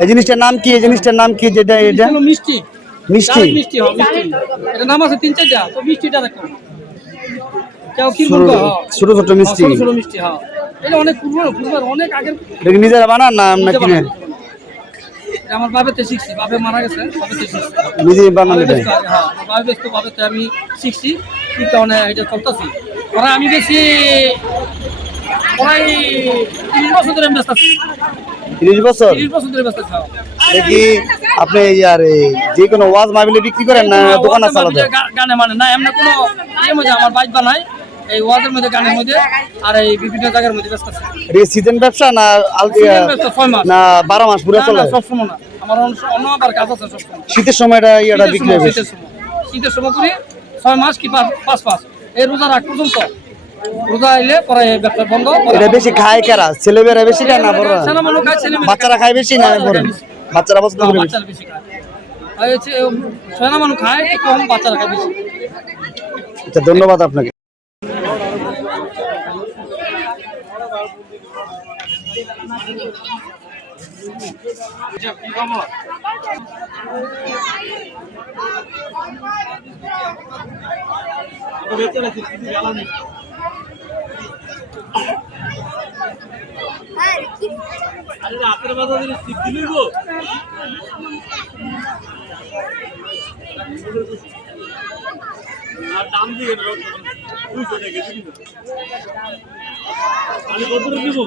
এই জিনিসটার নাম কি? এই জিনিসটার নাম কি? যেটা এটা মিষ্টি মিষ্টি মিষ্টি হবে মিষ্টি। এটা নাম আছে 3-4টা, তো মিষ্টিটা দেখো কেউ কি ছোট বলবো? ছোট ছোট মিষ্টি। ছোট ছোট মিষ্টি, হ্যাঁ এটা অনেক পূর্বের অনেক আগের। এটা কি নিজেরা বানান না আমরা কিনে? এটা আমার বাবাতে শিখছি, বাবা মারা গেছে, বাবাতে শিখছি। নিজে বানান এটা? হ্যাঁ বাবা ব্যস্ত, বাবাতে আমি শিখছি, শিখতে অনেক এটা চলতেছি। ওরা আমি বেশি প্রায় 30 বছর ধরে ব্যস্ত আছি। 30 বছর? 30 বছর ধরে ব্যস্ত আছি। দেখি আপনি আর যে কোনো ওয়াজ মাহফিলে বিক্রি করেন না দোকান আছে আলাদা? গানে মানে না, এমনি কোনো ইয়ে মধ্যে আমার বাইক বানাই এই ওয়াজের মধ্যে, গানের মধ্যে, আর এই বিভিন্ন জায়গার মধ্যে ব্যস্ত আছে। সিজন ব্যবসা না না 12 মাস পুরো চলে? সবসময় না, আমার অন্য আবার কাজ আছে সবসময়। শীতের সময় এটা বিক্রি হবে? শীতের সময় করি 6 মাস কি 5 মাস, এই রোজা রাখ পর্যন্ত। রোজা আইলে পরে ব্যবসা বন্ধ। এটা বেশি খায় কারা? ছেলেমেয়েরা বেশি খায় না বড়রা? বাচ্চারা খায় বেশি না বড়? বাচ্চারা পছন্দ করে বেশি খায়। আর হচ্ছে সোনা মানুষ খায় কম, বাচ্চারা খায় বেশি। আচ্ছা, ধন্যবাদ আপনাকে। রাতের বাজারে শিখ দিলই গো আর দাম দিয়ে আমি কত দিব?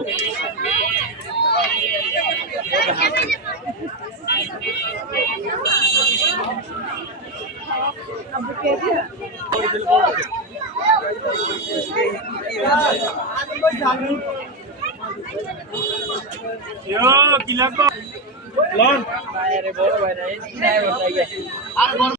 কি লাগবে?